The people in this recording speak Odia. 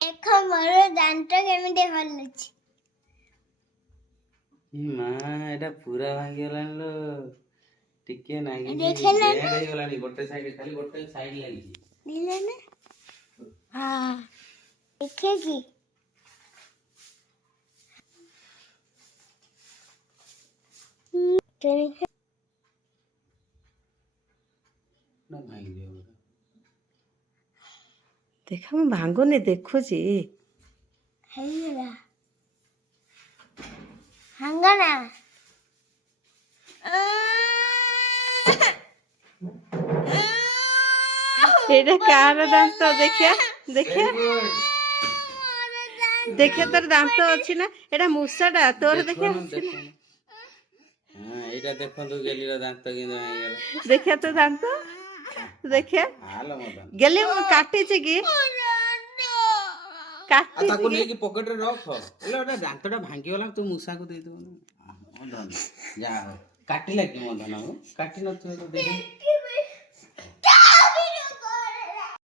ଦେଖ ମୋର ଦାନ୍ତ କେମିତି ହଲୁଛି। ମା ଏଟା ପୁରା ଭାଙ୍ଗିଗଲାଣି ଲୋ। ଟିକେ ନାଗି ଦେଖିଲ ନା? ବେଣ୍ଡ ହେଇଗଲାଣି। ଗୋଟେ ସାଇଡ ଖାଲି ଗୋଟେ ସାଇଡ ଲାଗିଛି। ଦିଲ ନା ହଁ ଦେଖେ କି ନା ଭାଙ୍ଗିଯିବ ବୋଧେ। ଦେଖ ମୁଁ ଭାଙ୍ଗୁନି ଦେଖୁଛି। ହେଇଗଲା ହଙ୍ଗନା ଏଇଟା କାହାର ଦାନ୍ତ ଦେଖିଆ ଦେଖିଆ ଦେଖିଆ ତୋର ଦାନ୍ତ ଅଛି ନା? ଏଇଟା ମୂଷାଟା ତୋର ଦେଖିଆ ଅଛି ନା? ହଁ ଏଇଟା ଦେଖନ୍ତୁ ଗେଲିର ଦାନ୍ତ କିନ୍ତୁ ଭାଙ୍ଗିଗଲା। ଦେଖିଆ ତୋ ଦାନ୍ତ ଦେଖିଆ। ହାଲୋ ମଦନ। ଗେଲି ମୁଁ କାଟିଛି କି? ତାକୁ କାଟିଛି କି? ନେଇକି ପକେଟରେ ରଖ। ଏଲେ ଓଟା ଦାନ୍ତଟା ଭାଙ୍ଗିଗଲା ତୁ ମୂଷାକୁ ଦେଇଦବୁ ନା। ମଦନ ଯାହା ହଉ କାଟିଲା କି ମଦନ? କାଟି ନଥିବ ତ ଦେଖି।